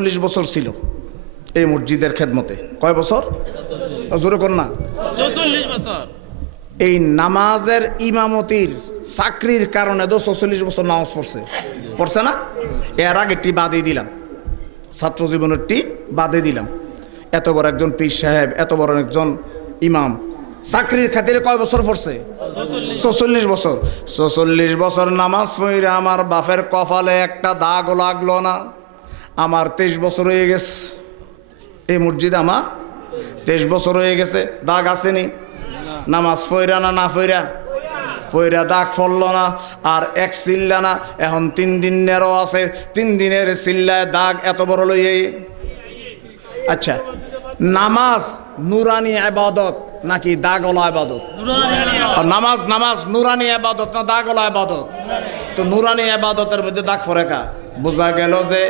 40 বছর ছিল এই মসজিদের খেদমতে। কয় বছর? জোরে কর না। 44 বছর। এই নামাজের ইমামতির চাকরির কারণে তো 44 বছর নামাজ পড়ছে না? এর আগেরটি বাদই দিলাম, ছাত্র জীবনেরটি বাদে দিলাম। এত বড় একজন পীর সাহেব, এত বড় একজন ইমাম চাকরির খাতিরে কয় বছর পড়ছে? 44 বছর। 44 বছর নামাজ পড়ে আমার বাপের কপালে একটা দাগও লাগলো না। আমার 23 বছর হয়ে গেছে এই মসজিদে, আমার 23 বছর হয়ে গেছে। দাগ আসেনি? নামাজ পড়া না পড়া? পড়া দাগ ফলল না, আর এক চিল্লা না, এখন 3 দিনেরও আছে। 3 দিনের চিল্লায় দাগ এত বড় লইয়ে। আচ্ছা, নামাজ নুরানি ইবাদত নাকি দাগওয়ালা ইবাদত? নামাজ নুরানি ইবাদত না দাগওয়ালা ইবাদত? তো নুরানি ইবাদতের মধ্যে দাগ পড়ে কা? বোঝা গেল যে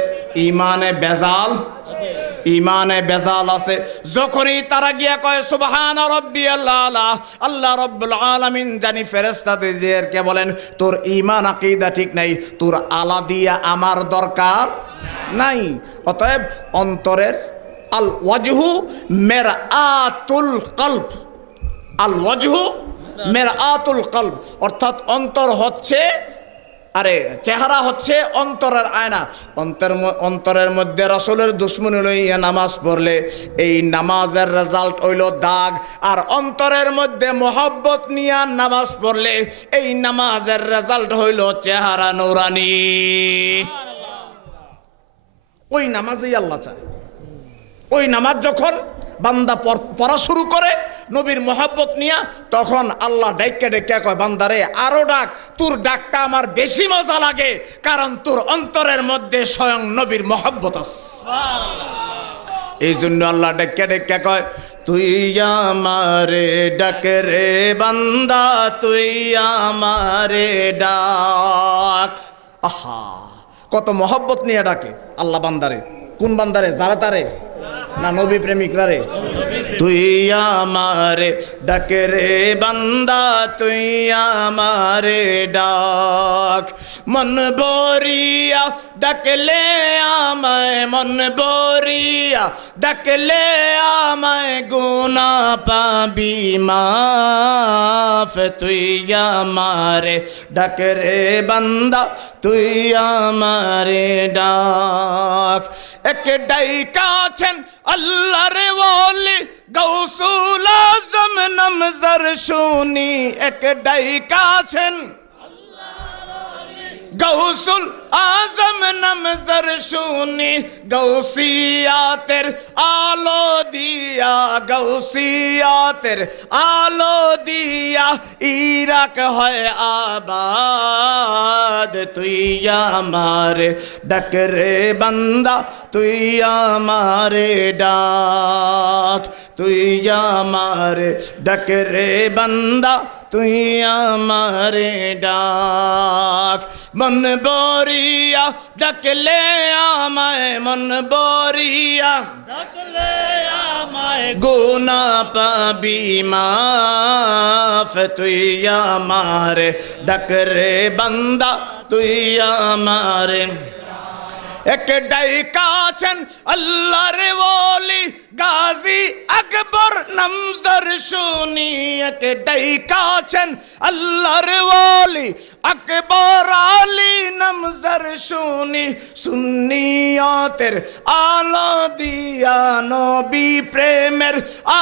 ইমানে বেজাল আছে। যখনই তারা গিয়া কয় সুবহানা রাব্বিয়াল আলা, আল্লাহ রাব্বুল আলামিন জানি ফেরেশতাদেরকে বলেন তোর ঈমান আকীদা ঠিক নাই, তোর আলা দিয়া আমার দরকার নাই। অতএব অন্তরের আল ওয়াজহু মিরআতুল কলব, আল ওয়াজহু মিরআতুল কলব, অর্থাৎ অন্তর হচ্ছে, চেহারা হচ্ছে অন্তরের আয়না। অন্তরের মধ্যে রাসূলের দুশমনী লইয়া নামাজ পড়লে এই নামাজের রেজাল্ট হইল দাগ, আর অন্তরের মধ্যে মোহাব্বত নিয়ে নামাজ পড়লে এই নামাজের রেজাল্ট হইল চেহারা নূরানি। ওই নামাজেই আল্লাহ চায়। ওই নামাজ যখন বান্দা পড়া শুরু করে নবীর মোহাব্বত নিয়া, তখন আল্লাহ ডাইকা ডাইকা কয় বান্দারে আরো ডাক, তোর ডাকটা আমার বেশি মজা লাগে, কারণ তোর অন্তরের মধ্যে স্বয়ং নবীর মোহাব্বত আছে। এই জন্য আল্লাহ ডাইকা ডাইকা কয় তুই আমারে ডাক রে বান্দা, তুই আমারে ডাক। আহা, কত মোহাব্বত নিয়ে ডাকে আল্লাহ বান্দারে। কোন বান্দারে? যারা তারে না নবী প্রেমিকরা রে? তুই আমারে ডাক রে বান্দা, তুই আমারে ডাক। মন বরিয়া ডাকলে আমায়, মন বরিয়া ডাকলে আমায়, গুনাহ পাবি মাফ। তুই আমারে ডাক রে বান্দা, তুই আমারে ডাক। এক ডাইকা আছেন আল্লাহর ওলি গৌসুল আজম নামজার শুনি। এক ডাইকা আছেন গৌসুল আজম নামজার শুনি, গৌসিয়াতের আলো দিয়া, গৌসিয়াতের আলো দিয়া ইরাক হয় আবাদ। তুই আমারে ডাক রে বান্দা, তুই আমারে ডাক। তুই আমারে ডাক রে বান্দা, তুই আমারে ডাক। মন বরিয়া ডাকলে আমায়, মন বরিয়া ডাকলে আমায়, গুনাহ পাবি মাফ। তুই আমারে ডাক রে বান্দা, তুই আমারে। এক ডাইকা আছেন আল্লাহর ওলি গাজী আকবর নামজার শুনি। এক ডাইকা আছেন আল্লাহর ওলি আকবর আলী নামজার শুনি। সুন্নিয়তের আলো দিয়া, নবী প্রেমের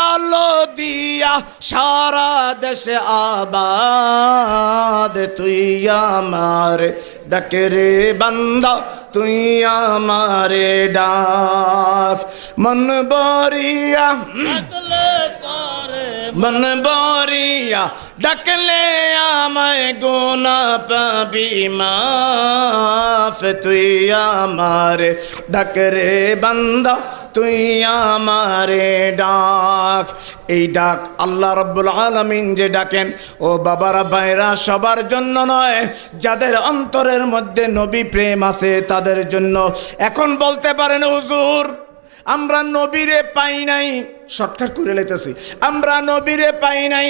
আলো দিয়া সারা দেশে আবাদ। তুই আমারে ডাক রে বান্দা, তুই আমারে ডাক। মন বরিয়া ডাকলে পারে, মন বরিয়া ডাকলে আমায়, গুনাহ পাবি মাফ। তুই আমারে ডাক রে বান্দা, তুই আমারে ডাক। এই ডাক আল্লাহ রাব্বুল আলামিন যে ডাকেন, ও বাবারা ভাইরা, সবার জন্য নয়, যাদের অন্তরের মধ্যে নবী প্রেম আছে তাদের জন্য। এখন বলতে পারেন হুজুর আমরা নবীরে পাই নাই, শর্টকাট করে লইতেছি, আমরা নবীরে পাই নাই,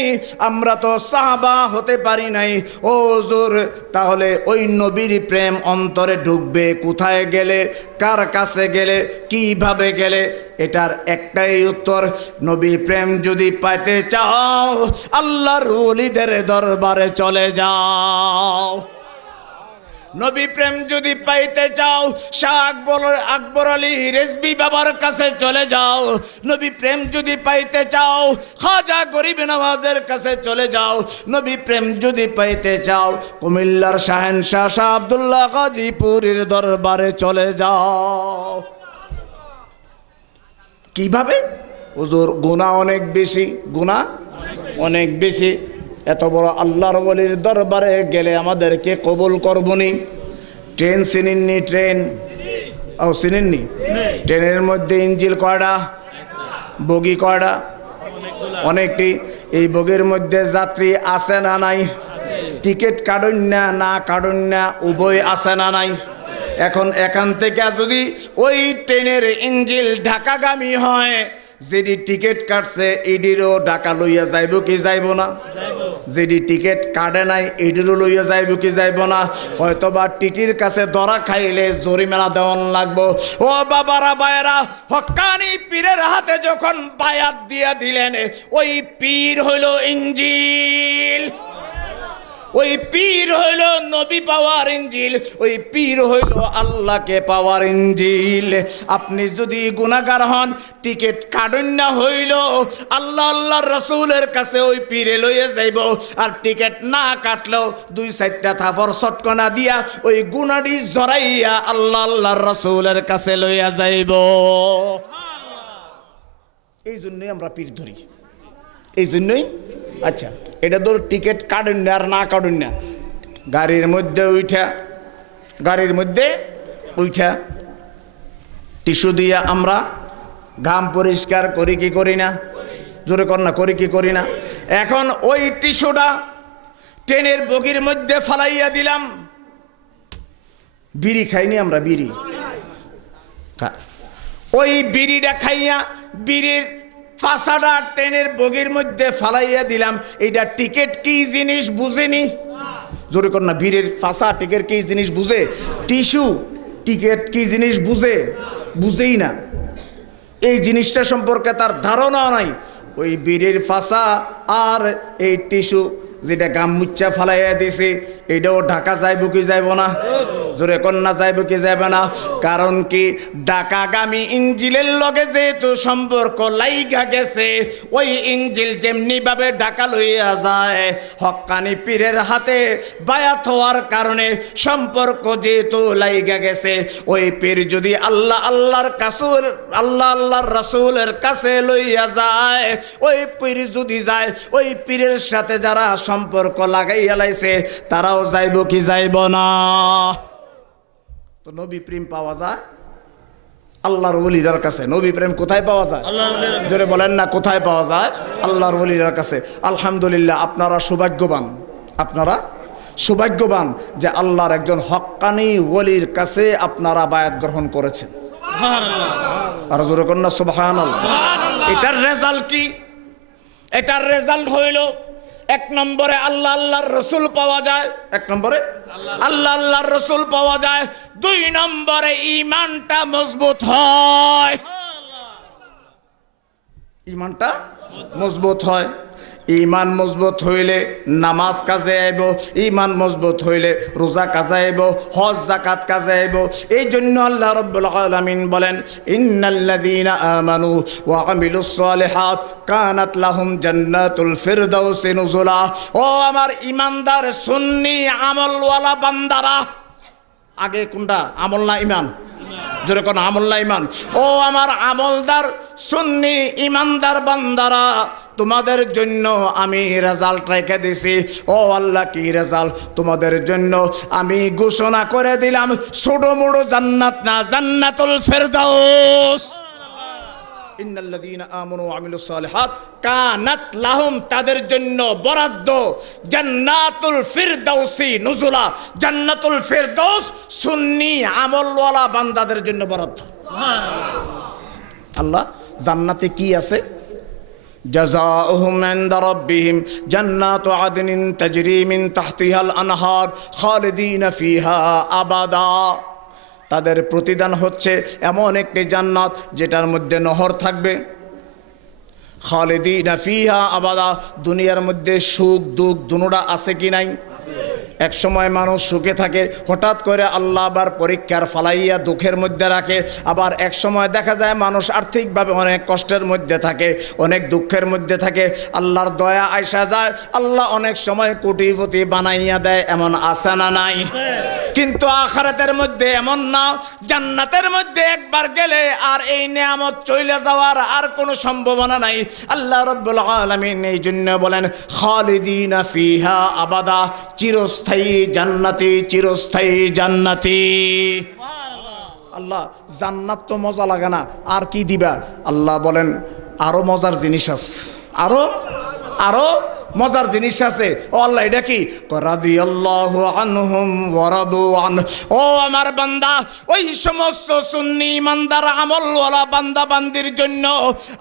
আমরা তো সাহাবা হতে পারি নাই। ও হুজুর, তাহলে ওই নবীর প্রেম অন্তরে ঢুকবে কোথায় গেলে, কার কাছে গেলে, কিভাবে গেলে? এটার একটাই উত্তর, নবী প্রেম যদি পাইতে চাও আল্লাহর ওলিদের দরবারে চলে যাও। নবী প্রেম যদি পাইতে চাও শাহ আকবর আলী রেজবি বাবার কাছে চলে যাও। নবী প্রেম যদি পাইতে চাও খাজা গরিব নওয়াজের কাছে চলে যাও। নবী প্রেম যদি পাইতে চাও কুমিল্লার শাহেনশাহ শাহ আব্দুল্লাহ গাজীপুরের দরবারে চলে যাও। কিভাবে? হুজুর গুনাহ অনেক বেশি, গুনাহ অনেক বেশি, এত বড় আল্লাহর ওলির দরবারে গেলে আমাদেরকে কবুল করবনি। ট্রেন চিনেননি? ট্রেন চিনেননি? ট্রেনের মধ্যে ইঞ্জিল কয়টা, বগি কয়টা? অনেকটি। এই বগির মধ্যে যাত্রী আছে না নাই? টিকিট কাটুন না, না কাটুন না, উভয় আছে না নাই? এখন এখান থেকে যদি ওই ট্রেনের ইঞ্জিল ঢাকাগামী হয়, যেটি টিকিট কাটছে এডিরও ঢাকা লইয়া যাইব কি যাইব না? যেটি টিকিট কাটে নাই এডিরও লইয়া যাইব কি যাইব না? হয়তোবা টিটির কাছে ধরা খাইলে জরিমানা দেওয়ান লাগবো। ও বাবারা বায়েরা, হক্কানি পীরের হাতে যখন বায়াত দিয়া দিলেন, ওই পীর হইল ইঞ্জিল, ওই পীর হইল নবী পাওয়ার ইঞ্জিল, ওই পীর হইল আল্লাহকে পাওয়ার ইঞ্জিল। আপনি যদি গুনাহগার হন, টিকিট কাটুন না হইল আল্লাহ আল্লাহর রাসূলের কাছে ওই পীরে লইয়া যাইব। আর টিকিট না কাটলেও 2-4টা থাপড় চটকনা দিয়া ওই গুনাহটি জড়াইয়া আল্লাহ আল্লাহর রাসূলের কাছে লইয়া যাইব। এই জন্যই আমরা পীর ধরি, এই জন্যই। আচ্ছা, এটা ধর টিকিট কাটুন না আর না কাটুন না, গাড়ির মধ্যে উঠা টিস্যু দিয়া আমরা ঘাম পরিষ্কার করি কি করি না? জোরে কর না, করি কি করি না? এখন ওই টিস্যুটা ট্রেনের বগির মধ্যে ফালাইয়া দিলাম। বিড়ি খাইনি আমরা? বিড়ি, ওই বিড়িটা খাইয়া বিড়ির ফাঁসাটা ট্রেনের বগির মধ্যে ফালাইয়া দিলাম। এইটা টিকিট কি জিনিস বুঝেনি? জোরে কর না, বীরের ফাঁসা টিকিট কি জিনিস বুঝে? টিস্যু টিকিট কি জিনিস বুঝে? বুঝেই না। এই জিনিসটা সম্পর্কে তার ধারণা নাই। ওই বীরের ফাঁসা আর এই টিস্যু যেটা গাম মুচ্চা ফালাইয়া দিছে, এটাও ঢাকা যাইব কি যাইব না? জোরে কন্যা যাইব কি যাইবে না? কারণ কি, ঢাকাগামী ইঞ্জিলের লগে যেহেতু সম্পর্ক লাইগা গেছে, ওই ইঞ্জিল যেমনি ভাবে ঢাকা লইয়া যায়, হক্কানি পীরের হাতে বায়াত হওয়ার কারণে সম্পর্ক যেহেতু লাইগা গেছে, ওই পীর যদি আল্লাহ আল্লাহর কাসুল আল্লাহ আল্লাহর রাসূলের কাছে লইয়া যায়, ওই পীর যদি যায়, ওই পীরের সাথে যারা সম্পর্ক লাগাইয়া লাইছে তারাও যাইব কি যাইব না? তো নবী প্রেম পাওয়া যায় আল্লাহর ওলিদের কাছে। নবী প্রেম কোথায় পাওয়া যায়? জোরে বলেন না, কোথায় পাওয়া যায়? আল্লাহর ওলিদের কাছে। আলহামদুলিল্লাহ, আপনারা সৌভাগ্যবান, আপনারা সৌভাগ্যবান যে আল্লাহর একজন হক্কানি ওলির কাছে আপনারা বায়াত গ্রহণ করেছেন। আর জোরে কন্যা সুবহানাল্লাহ। এটার রেজাল্ট কি? এটার রেজাল্ট হইল, 1 নম্বরে আল্লাহ আল্লাহর রসুল পাওয়া যায়, 1 নম্বরে আল্লাহ আল্লাহর রসুল পাওয়া যায়। 2 নম্বরে ঈমানটা মজবুত হয়, ঈমানটা মজবুত হয়। ঈমান মজবুত হইলে নামাজ কাজে আইব, ঈমান মজবুত হইলে রোজা কাজে আইব, হজ যাকাত কাজে আইব। এই জন্য আল্লাহ রাব্বুল আলামিন বলেন, ইন্নাল্লাযীনা আমানু ওয়া আমিলুস সালিহাত কানাত লাহুম জান্নাতুল ফিরদাউসি নুজুলা। ও আমার ঈমানদার সুন্নি আমলওয়ালা বান্দারা, আগে কোনটা? আমল না ঈমান? জোরে কোন আমল না ঈমান? ও আমার আমলদার সুন্নি ঈমানদার বান্দারা, তোমাদের জন্য আমি রেজাল্ট রেখে দিছি। ও আল্লাহ, কি রেজাল্ট? তোমাদের জন্য আমি ঘোষণা করে দিলাম, ছোট মোটো জান্নাত না, জান্নাতুল ফেরদাউস। ইন্নাল্লাযীনা আমানু ওয়া আমিলুস সালিহাত কানাত লাহুম, তাদের জন্য বরাদ্দ জান্নাতুল ফিরদাউসি নুজুলা। জান্নাতুল ফিরদাউস সুন্নি আমলওয়ালা বান্দাদের জন্য বরাদ্দ। আল্লাহ জান্নাতে কি আছে? জাযাউহুম ইনদা রাব্বিহিম জান্নাতু আদনিন তাজরি মিন তাহতিহাল আনহার খালিদিনা ফিহা আবাদা। তাদের প্রতিদান হচ্ছে এমন একটি জান্নাত যেটার মধ্যে নহর থাকবে। খালিদিনা ফিহা আবাদা। দুনিয়ার মধ্যে সুখ দুঃখ দুটোটা আছে কি নাই? এক সময় মানুষ সুখে থাকে, হঠাৎ করে আল্লাহ আবার পরীক্ষার ফালাইয়া দুঃখের মধ্যে রাখে। আবার এক সময় দেখা যায় মানুষ আর্থিকভাবে অনেক কষ্টের মধ্যে থাকে, অনেক দুঃখের মধ্যে থাকে। আল্লাহর দয়া আইসা যায়, আল্লাহ অনেক সময় কোটিপতি বানাইয়া দেয়, এমন আছে না নাই? কিন্তু আখিরাতের মধ্যে এমন না। জান্নাতের মধ্যে একবার গেলে আর এই নিয়ামত চলে যাওয়ার আর কোনো সম্ভাবনা নাই। আল্লাহ রাব্বুল আলামিন এই জন্য বলেন খালিদিনা ফিহা আবাদা, চিরস্থায়ী জান্নাতি, চিরস্থায়ী জান্নাতি। আল্লাহ জান্নাত তো মজা লাগে না, আর কি দিবা? আল্লাহ বলেন আরো মজার জিনিস আছে, আরো মজার জিনিস আছে। ও আল্লাহ এটা কি? রাদিয়াল্লাহু আনহুম ওয়া রাদু আন। ও আমার বান্দা, ওই সমস্ত সুন্নি ইমানদার আমলওয়ালা বান্দা বান্দির জন্য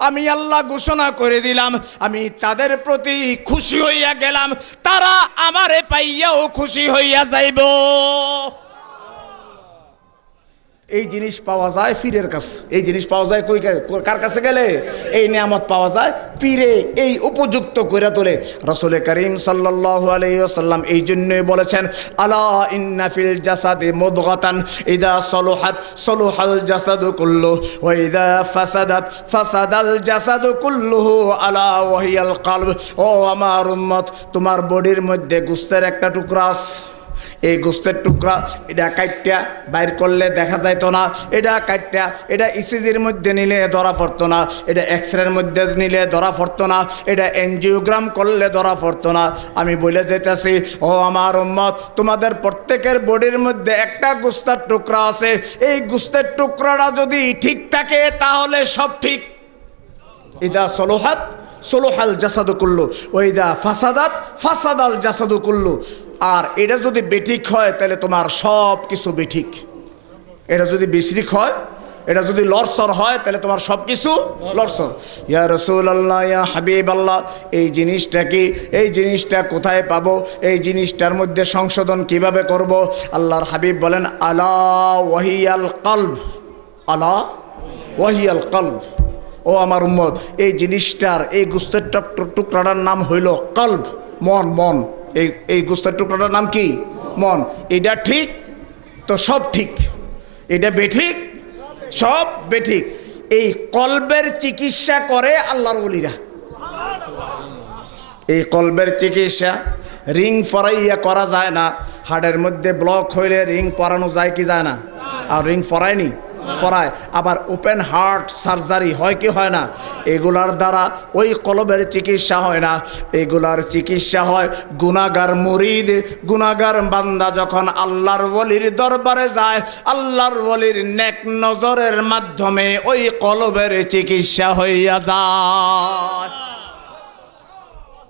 আমি আল্লাহ ঘোষণা করে দিলাম, আমি তাদের প্রতি খুশি হইয়া গেলাম, তারা আমারে পাইয়াও খুশি হইয়া যাইব। এই জিনিস পাওয়া যায় পীরের কাছে। এই জিনিস পাওয়া যায় কই? কার কাছে গেলে এই নিয়ামত পাওয়া যায়? পীরে এই উপযুক্ত করে তোলে। রাসূল করিম সাল্লাল্লাহু আলাইহি ওয়াসাল্লাম এই জন্যই বলেছেন আলা ইন্না ফিল জাসাদি মুদগাতান ইদা সলুহাত সলুহাল জাসাদু কুল্লু ওয়া ইদা ফাসাদাত ফাসাদাল জাসাদু কুল্লুহু আলা ওয়া হিয়াল কলব। ও আমার উম্মত, তোমার বডির মধ্যে গোশতের একটা টুকরা আছে। এই গোশতের টুকরা এটা কাইটটা বাইর করলে দেখা যাইতো না, এটা কাইটটা এটা ইসিজির মধ্যে নিলে ধরা পড়তো না, এটা এক্সরের মধ্যে নিলে ধরা পড়তো না, এটা এনজিওগ্রাম করলে ধরা পড়তো না। আমি বলে যেতেছি, ও আমার উম্মত, তোমাদের প্রত্যেকের বডির মধ্যে একটা গোশতের টুকরা আছে। এই গোশতের টুকরাটা যদি ঠিক থাকে তাহলে সব ঠিক। ইদা সলুহাত সলুহাল জাসাদু কুল্লু ওয়া ইদা ফাসাদাত ফাসাদাল জাসাদু কুল্লু। আর এটা যদি বেঠিক হয় তাহলে তোমার সব কিছু বেঠিক। এটা যদি বিশরিক হয়, এটা যদি লরসর হয় তাহলে তোমার সব কিছু লরসর। ইয়া রাসূলুল্লাহ, ইয়া হাবিবাল্লাহ, এই জিনিসটা কি? এই জিনিসটা কোথায় পাবো? এই জিনিসটার মধ্যে সংশোধন কিভাবে করব? আল্লাহর হাবিব বলেন আলা ওয়াহিয়াল কলব, আলা ওয়াহিয়াল কলব। ও আমার উম্মত, এই জিনিসটার, এই গোশতের টুকরাটার নাম হইল কলব, মন। মন, এই গোশতের টুকরাটার নাম কি? মন। এটা ঠিক তো সব ঠিক, এটা বেঠিক সব বেঠিক। এই কলবের চিকিৎসা করে আল্লাহর ওলিরা। এই কলবের চিকিৎসা রিং পরাইয়া করা যায় না। হাড়ের মধ্যে ব্লক হইলে রিং পরানো যায় কি যায় না? আর রিং পরায়নি, পরায়। আবার ওপেন হার্ট সার্জারি হয় কি হয় না? এগুলার দ্বারা ওই কলবের চিকিৎসা হয় না, এগুলার চিকিৎসা হয় গুনাহগার মুরিদ, গুনাহগার বান্দা যখন আল্লাহর ওলির দরবারে যায়, আল্লাহর ওলির নেক নজরের মাধ্যমে ওই কলবের চিকিৎসা হইয়া যায়।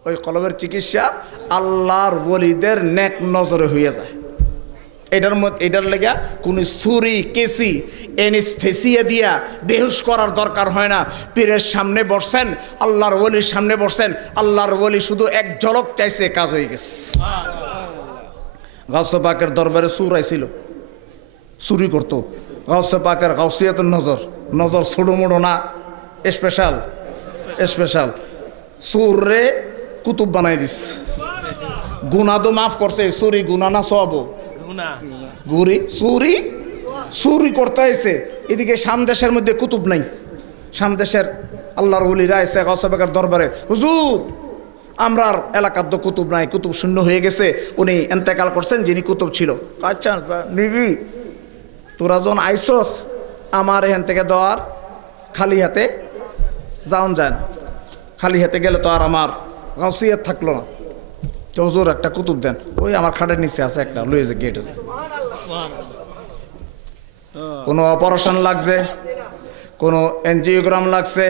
ওই কলবের চিকিৎসা আল্লাহর ওলিদের নেক নজরে হইয়া যায়। এটার লেগা কোনো ছুরি কেসি এনেস্থেসিয়া দিয়া বেহুশ করার দরকার হয় না। পীরের সামনে বসছেন, আল্লাহর ওলির সামনে বসছেন, আল্লাহর ওলি শুধু এক ঝলক চাইছে, কাজ হয়ে গেছে। গাউসে পাকের দরবারে চুর আইছিল, চুরি করতো। গাউসে পাকের গাউসিয়াতের নজর ছোটো মোটো না, স্পেশাল স্পেশাল। চুরে কুতুব বানাই দিস। গুনা তো মাফ করছে, চুরি গুনা না সওয়াবও। গুরি চুরি চুরি করতে হয়েছে। এদিকে সামদেশের মধ্যে কুতুব নাই। সামদেশের আল্লাহর ওলিরা এসে গাউসে পাকের দরবারে, হুজুর আমরার এলাকার তো কুতুব নাই, কুতুব শূন্য হয়ে গেছে, উনি এন্তেকাল করছেন, যিনি কুতুব ছিল। আচ্ছা নিবি, তোরা যখন আইসস আমার এখান থেকে দেওয়ার খালি হাতে যাওন যায় না। খালি হাতে গেলে তো আর আমার গাউসিয়াত থাকলো না। হুজুর একটা কুতুব দেন, ওই আমার খাটের নিচে আছে একটা, লয়ে যে গেট। কোনো অপারেশন লাগছে, কোনো এনজিওগ্রাম লাগছে,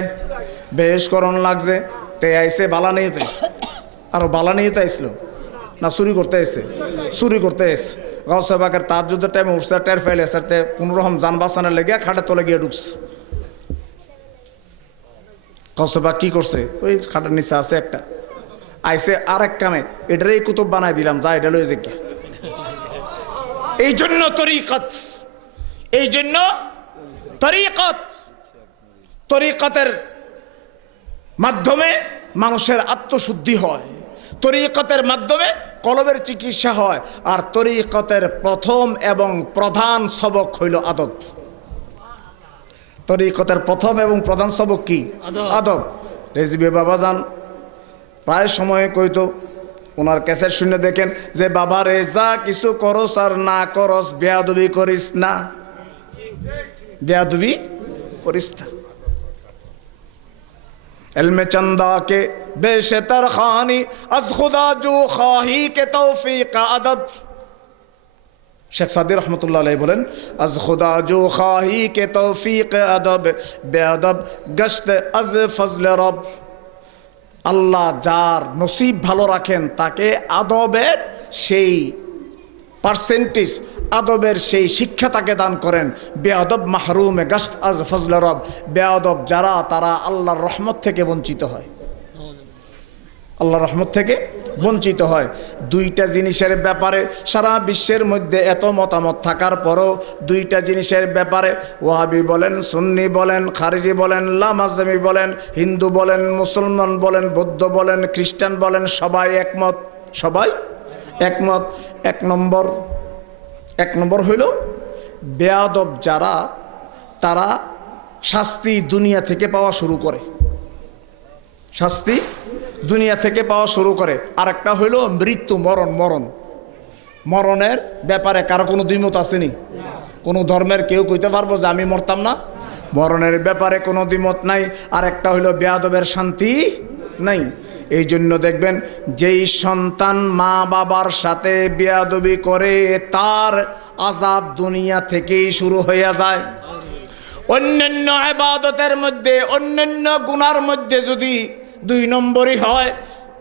বেহেশকরণ লাগছে, তে আইসে বালা নেই, তো আরো বালা নেই তো আইসলো না, চুরি করতে আইসে, চুরি করতে আইসে। গাউসে পাকের তার যুদ্ধের টাইমে উঠছে, টের ফাইলে কোনো রকম যান বাঁচানোর লেগে খাটের তলে গিয়ে ঢুকছে। কসবা কি করছে, ওই খাটার নিচে আছে একটা, আইসে আর এক কামে এটারই কুতুব বানাই দিলাম, যা এটা লয়ে যে। এই জন্য তরিকত, এই জন্য তরিকত, তরিকতের মাধ্যমে মানুষের আত্মশুদ্ধি হয়, তরিকতের মাধ্যমে কলবের চিকিৎসা হয়। আর তরিকতের প্রথম এবং প্রধান সবক হইল আদব। তরিকতের প্রথম এবং প্রধান সবক কি? আদব। রেজবি বাবাজান প্রায় সময় কইতো, ওনার ক্যাসেট শুনে দেখেন যে বাবা রে যা কিছু করস আর না করস বেয়াদবি করিস না, বেয়াদবি করিস না। इल्म चंदा के बेशतर खानी अज खुदा जो खाही के तौफीक अदब। शेख सादी रहमतुल्लाह अलैह बोलेन अज खुदा जो खाही के तौफीक अदब बेअदब गश्त अज फजल रब। আল্লাহ যার নসিব ভালো রাখেন তাকে আদবের সেই পার্সেন্টেজ, আদবের সেই শিক্ষা তাকে দান করেন। বেয়াদব মাহরুমে গাস্ত আজ ফজল রব। বেয়াদব যারা, তারা আল্লাহর রহমত থেকে বঞ্চিত হয়, আল্লাহর রহমত থেকে বঞ্চিত হয়। দুইটা জিনিসের ব্যাপারে সারা বিশ্বের মধ্যে এত মতামত থাকার পরও দুইটা জিনিসের ব্যাপারে ওয়াহাবি বলেন, সুন্নি বলেন, খারিজি বলেন, লামাজমি বলেন, হিন্দু বলেন, মুসলমান বলেন, বৌদ্ধ বলেন, খ্রিস্টান বলেন, সবাই একমত, সবাই একমত। এক নম্বর হইল বেয়াদব যারা, তারা শাস্তি দুনিয়া থেকে পাওয়া শুরু করে, শাস্তি দুনিয়া থেকে পাওয়া শুরু করে। আরেকটা হইল মৃত্যু, মরণের ব্যাপারে কারো কোনো দ্বিমত আসেনি? কোনো ধর্মের কেউ কইতে পারবো যে আমি মরতাম না? মরণের ব্যাপারে কোনো দ্বিমত নাই। আরেকটা হইল বেয়াদবের শান্তি নাই। এই জন্য দেখবেন যেই সন্তান মা বাবার সাথে বেয়াদবি করে তার আযাব দুনিয়া থেকেই শুরু হয়ে যায়। অন্যান্য ইবাদতের মধ্যে, অন্যান্য গুনার মধ্যে যদি 2 নম্বরই হয়,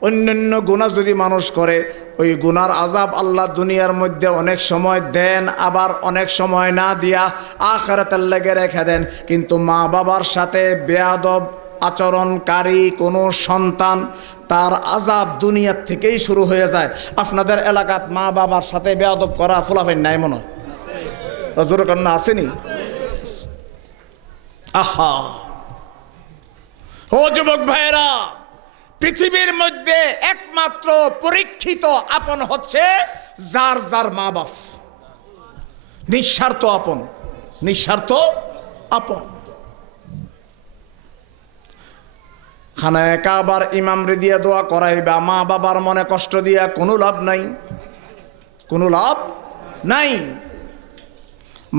অন্যান্য গুনাহ যদি মানুষ করে, ওই গুনার আযাব আল্লাহ দুনিয়ার মধ্যে অনেক সময় দেন, আবার অনেক সময় না দিয়া আখিরাতের লেগে রেখে দেন। কিন্তু মা বাবার সাথে বেয়াদব আচরণকারী কোনো সন্তান, তার আযাব দুনিয়ার থেকেই শুরু হয়ে যায়। আপনাদের এলাকাত মা বাবার সাথে বেয়াদব করা ফুলাফাইন নাই মনে হয়? জোরে কন্যা আসেনি? আহা, ও যুবক ভাইরা, পৃথিবীর মধ্যে একমাত্র পরীক্ষিত আপন হচ্ছে যার যার মা বাপ। নিঃস্বার্থ আপন, নিঃস্বার্থ আপন। খানায়ে কাবার ইমাম রে দিয়া দোয়া করাইবা, মা বাবার মনে কষ্ট দিয়া কোনো লাভ নাই, কোনো লাভ নাই।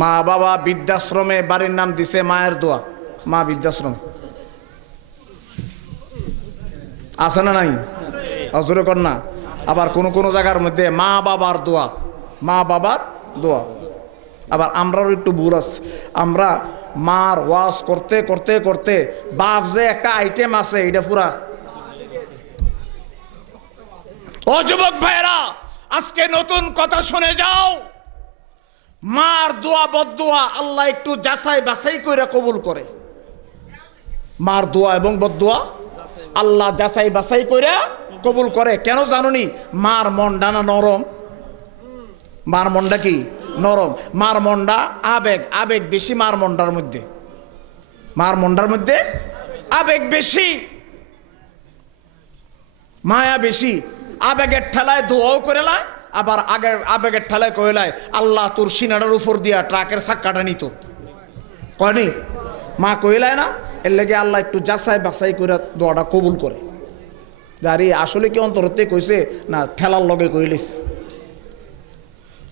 মা বাবা বৃদ্ধাশ্রমে, বাড়ির নাম দিছে মায়ের দোয়া, মা বৃদ্ধাশ্রম আছে না নাই? জোরে কর না। আবার কোন কোন জায়গার মধ্যে মা বাবার দোয়া, মা বাবার দোয়া। আবার আমরাও একটু ভুল আছে, আমরা মার ওয়াজ করতে করতে করতে বাপ যে একটা আইটেম আছে এটা পুরা। ও যুবক ভাইরা, আজকে নতুন কথা শুনে যাও। মার দোয়া বদদোয়া আল্লাহ একটু যাচাই বাছাই করে কবুল করে। মার দোয়া এবং বদদোয়া আল্লাহ যাচাই বাছাই করে কবুল করে। কেন জানুনি? মার মনটা না নরম, মার মনটা কি নরম। মার মনটা আবেগ, আবেগ বেশি মার মনটার মধ্যে, মার মনটার মধ্যে আবেগ বেশি, মায়া বেশি। আবেগের ঠেলায় দোয়াও করে লাই, আবার আগের আবেগের ঠেলায় কইলাই আল্লাহ তোর সিনাটার উপর দিয়া ট্রাকের চাক্কাটা নিত, কয়নি? মা কইলায় না? এর লেগে আল্লাহ একটু যাচাই বাছাই করে দোয়াটা কবুল করে। আরে আসলে কি অন্তরতে কইছে না ঠেলার লগে কইলিস?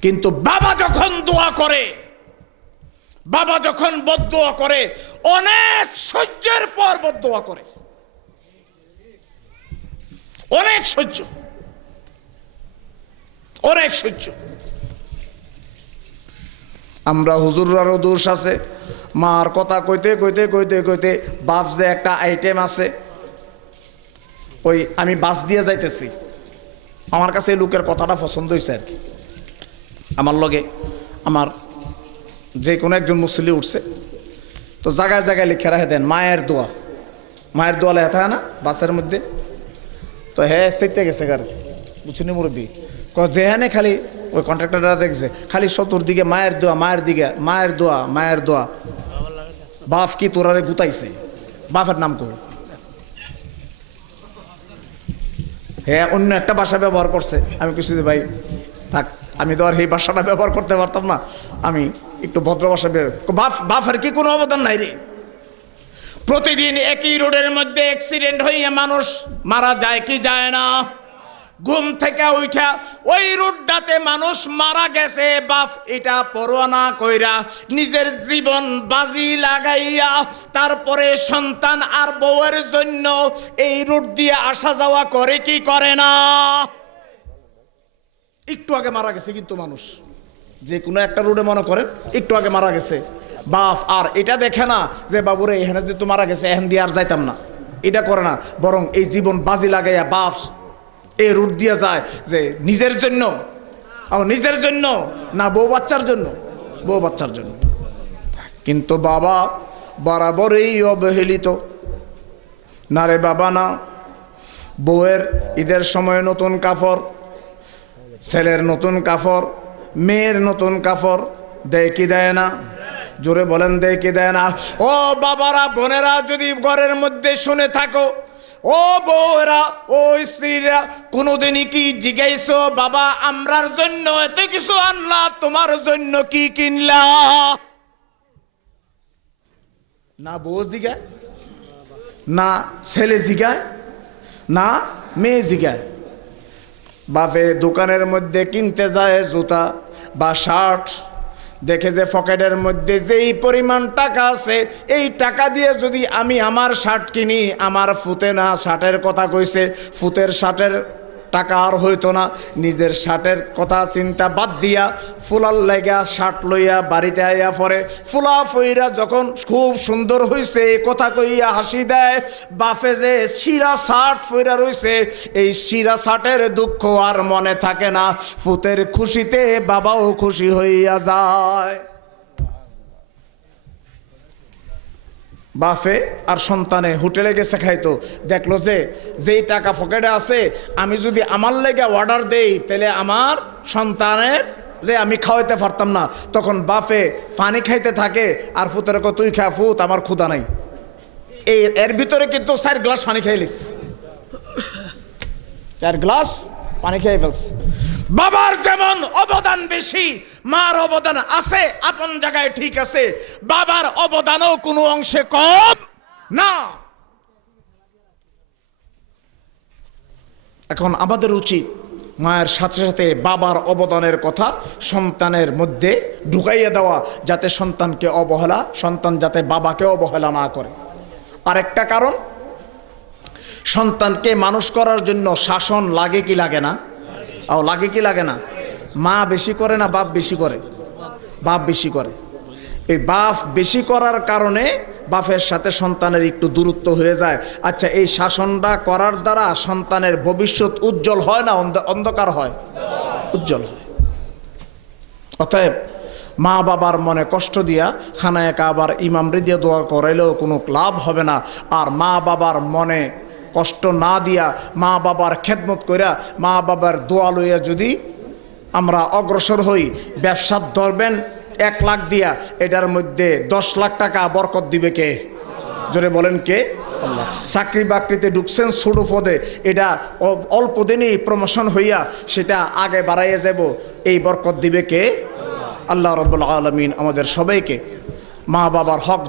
কিন্তু বাবা যখন দোয়া করে, বাবা যখন বদদোয়া করে, অনেক সহ্যের পর বদদোয়া করে, অনেক সহ্য, অনেক সহ্য। আমরা হুজুররারও দোষ আছে, মার কথা কইতে কইতে কইতে কইতে বাপ যে একটা আইটেম আছে, ওই আমি বাস দিয়ে যাইতেছি, আমার কাছে এই লোকের কথাটা পছন্দ হয়েছে আর কি। আমার লগে আমার যে কোনো একজন মুসল্লি উঠছে, তো জায়গায় জায়গায় লিখে রাখে দেন মায়ের দোয়া, মায়ের দোয়া লেখা থাকে না বাসের মধ্যে, তো হ্যাঁ সেইতে গেছে গার বুঝছিনি মুরব্বী যেখানে খালি ওই কন্ট্রাক্টররা দেখছে খালি চতুর্দিকে মায়ের দোয়া, মায়ের দিকে মায়ের দোয়া, মায়ের দোয়া। বাপ কি তোরারে গুতাইছে, বাপের নাম কো হ্যাঁ অন্য একটা ভাষা ব্যবহার করছে। আমি কিছু ভাই থাক, আমি তো আর এই ভাষাটা ব্যবহার করতে পারতাম না, আমি একটু ভদ্র ভাষা বাপের কি কোনো অবদান নাই রে? প্রতিদিন একই রোডের মধ্যে অ্যাক্সিডেন্ট হইয়া মানুষ মারা যায় কি যায় না? ঘুম থেকে উঠা ওই রোডটাতে মানুষ মারা গেছে, বাপ এটা পরোয়া না কইরা নিজের জীবন বাজি লাগাইয়া তারপরে সন্তান আর বউয়ের জন্য এই রোড দিয়ে আসা যাওয়া করে কি করে না? একটু আগে মারা গেছে কিন্তু মানুষ, যে কোনো একটা রোডে মনে করেন একটু আগে মারা গেছে, বাপ আর এটা দেখে না যে বাবুরে এখানে যেহেতু মারা গেছে এখান দিয়ে আর যাইতাম না, এটা করে না, বরং এই জীবন বাজি লাগাইয়া বাপ এই রুট দিয়ে যায় যে নিজের জন্য, নিজের জন্য না বউ বাচ্চার জন্য, বউ বাচ্চার জন্য। কিন্তু বাবা বরাবরই অবহেলিত না রে বাবা না। বউয়ের ঈদের সময় নতুন কাপড়, ছেলের নতুন কাপড়, মেয়ের নতুন কাপড় দেয় কি দেয় না? জোরে বলেন দেয় কি দেয় না? ও বাবারা বোনেরা যদি ঘরের মধ্যে শুনে থাকো, ও বউরা ও স্ত্রীরা, কোনোদিনই কি জিজ্ঞাইছো বাবা আমরার জন্য এত কিছু আনলা, তোমার জন্য কি কিনলা? না বউ জিগায়, না ছেলে জিগায়, না মেয়ে জিগায়। বাপে দোকানের মধ্যে কিনতে যায় জুতা বা শার্ট, দেখে যে পকেটের মধ্যে যেই পরিমাণ টাকা আছে এই টাকা দিয়ে যদি আমি আমার শার্ট কিনি, আমার ফুতে না শার্টের কথা কইছে, ফুতের শার্টের টাকা আর হইতো না। নিজের শার্টের কথা চিন্তা বাদ দিয়া ফুলার লাগা শার্ট লইয়া বাড়িতে আইয়া পরে ফুলা ফইরা যখন খুব সুন্দর হইছে এই কথা কইয়া হাসি দেয়। বাপে যে শিরা শার্ট ফইরা রইছে এই শিরা শার্টের দুঃখ আর মনে থাকে না, ফুতের খুশিতে বাবাও খুশি হইয়া যায়। বাপে আর সন্তানে হোটেলে গেছে খাইতো, দেখলো যে যেই টাকা পকেটে আছে আমি যদি আমার লেগে অর্ডার দেই তাহলে আমার সন্তানের রে আমি খাওয়াইতে পারতাম না। তখন বাপে পানি খাইতে থাকে আর ফুতের কো তুই খা, ফুত আমার ক্ষুধা নাই। এর ভিতরে কিন্তু 4 গ্লাস পানি খাইলিস, 4 গ্লাস পানি খেয়ে ফেলছে। বাবার যেমন অবদান বেশি, মার অবদান আছে আপন জায়গায় ঠিক আছে, বাবার অবদানও কোনো অংশে কম না। এখন আমাদের উচিত মায়ের সাথে সাথে বাবার অবদানের কথা সন্তানের মধ্যে ঢুকাইয়ে দেওয়া, যাতে সন্তানকে অবহেলা, সন্তান যাতে বাবাকে অবহেলা না করে। আরেকটা কারণ, সন্তানকে মানুষ করার জন্য শাসন লাগে কি লাগে না? লাগে কি লাগে না? মা বেশি করে না বাপ বেশি করে? বাপ বেশি করে। এই বাপ বেশি করার কারণে বাপের সাথে সন্তানের একটু দূরত্ব হয়ে যায়। আচ্ছা, এই শাসনটা করার দ্বারা সন্তানের ভবিষ্যৎ উজ্জ্বল হয় না অন্ধকার হয়? উজ্জ্বল হয়। অতএব মা বাবার মনে কষ্ট দিয়া খানায় কাবার ইমাম দিয়ে দোয়া করাইলেও কোনো লাভ হবে না। আর মা বাবার মনে কষ্ট না দিয়া মা বাবার খেদমত কইরা মা বাবার দোয়া লইয়া যদি আমরা অগ্রসর হই, ব্যবসা ধরবেন 1 লাখ দিয়া, এটার মধ্যে 10 লাখ টাকা বরকত দিবে কে? জোরে বলেন কে? আল্লাহ। চাকরি বাকরিতে ঢুকছেন ছোট পদে, এটা অল্প দিনেই প্রমোশন হইয়া সেটা আগে বাড়াইয়া যাব, এই বরকত দিবে কে? আল্লাহ রাব্বুল আলামিন আমাদের সবাইকে মা বাবার হক